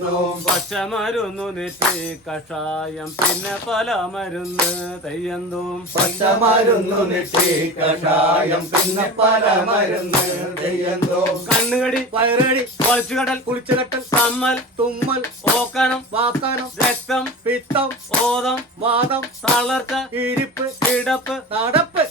പച്ചമരുന്നു നെറ്റി കഷായം പിന്നെ പല മരുന്ന് തെയ്യന്തും. പച്ചമരുന്നു നെറ്റി കഷായം പിന്നെ പല മരുന്ന് തെയ്യന്തോ. കണ്ണുകടി വയറടി കുളിച്ചുകടൽ കുളിച്ചുകെട്ടൽ കമ്മൽ തുമ്മൽ ഓക്കാനം വാക്കാനം രക്തം പിത്തം ഓതം വാദം തളർച്ച ഇരിപ്പ് കിടപ്പ് നടപ്പ്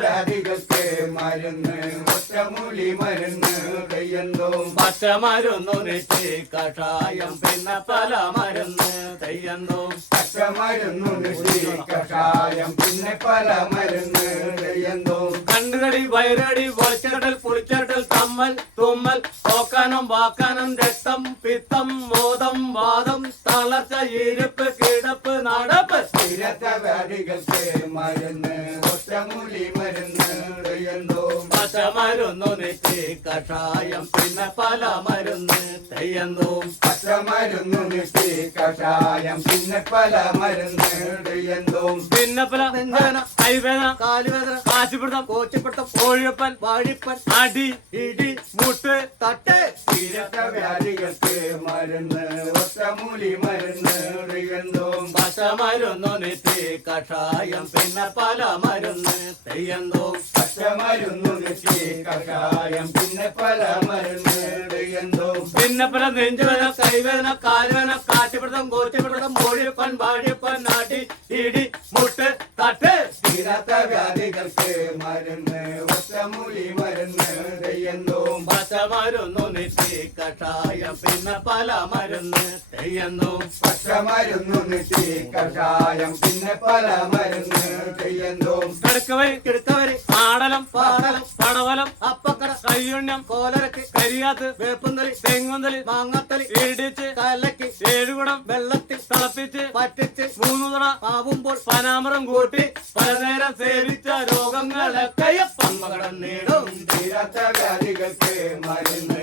വ്യാധികൾക്ക് മരുന്ന് ഒറ്റമൂലി മരുന്ന് തെയ്യന്തോ. പച്ചമരുന്നു നെറ്റി കഷായം പിന്നെ പല മരുന്ന് തെയ്യന്തോ. പച്ചമരുന്നു നെറ്റി കഷായം പിന്നെ പല മരുന്ന് തെയ്യന്തോ. കണ്ണുകടി വയറടി കുളിച്ചുകടൽ കുളിച്ചുകെട്ടൽ കമ്മൽ തുമ്മൽ ഓക്കാനം വാക്കാനം രക്തം പിത്തം മോദം വാദം തളർച്ച ഇരിപ്പ് കിടപ്പ് നടപ്പ് വ്യാധികൾക്ക് മരുന്ന് ഒറ്റമൂലി മരുന്ന് തെയ്യന്തോ. പച്ചമരുന്നു നെറ്റി കഷായം പിന്നെ പല മരുന്ന് തെയ്യന്തോ. പച്ചമരുന്നു നെറ്റി കഷായം പിന്നെ പല മരുന്ന് തെയ്യന്തോ. പിന്നെ പല നെഞ്ചവേദന കൈവേദന കാലുവേദന കാശിപ്പിടുത്തം കോച്ചിപ്പിടുത്തം കോഴിയപ്പൻ വാഴിപ്പൻ അടി ഇടി മുട്ട് തട്ട് വ്യാധികൾക്ക് മരുന്ന് ഒറ്റമൂലി മരുന്ന് തെയ്യന്തോ. പച്ചമരുന്നു നെറ്റി കഷായം പിന്നെ പല മരുന്ന് തെയ്യന്തോ. പച്ചമരുന്നു നെറ്റി കഷായം പിന്നെ പല മരുന്ന് തെയ്യന്തോ. പിന്നെ പല നെഞ്ചുവേദന കൈവേദന കാലുവേദന കാശിപ്പിടുത്തം കോച്ചിപ്പിടുത്തം കോഴിയപ്പൻ വാഴിപ്പൻ അടി ഇടി മുട്ട് തട്ട് വ്യാധികൾക്ക് മരുന്ന് ഒറ്റമൂലി മരുന്ന് തെയ്യന്തോ. പച്ചമരുന്നു നെറ്റി കഷായം പിന്നെ പല മരുന്ന് തെയ്യന്തോ. പച്ചമരുന്നു നെറ്റി കഷായം പിന്നെ പല മരുന്ന് തെയ്യന്തോ. കിടക്കവരി കിടക്കവരി ആടലം പാടലം പടവലം അപ്പക്കട കയ്യുണ്ണം കോലരക്ക് കരിയാത്ത് വേപ്പുന്തലി തെങ്ങുന്തലി മാങ്ങത്തലി ഇടിച്ച് കലക്കി ഏഴുകുടം വെള്ളത്തിൽ തിളപ്പിച്ച് പറ്റിച്ച് 3 തുറ ആവുമ്പോൾ പനാമരം കൂട്ടി പലനേരം സേവിച്ച രോഗങ്ങളൊക്കെ പന്മകടം നേടും. വ്യാധികൾക്ക് മരുന്ന്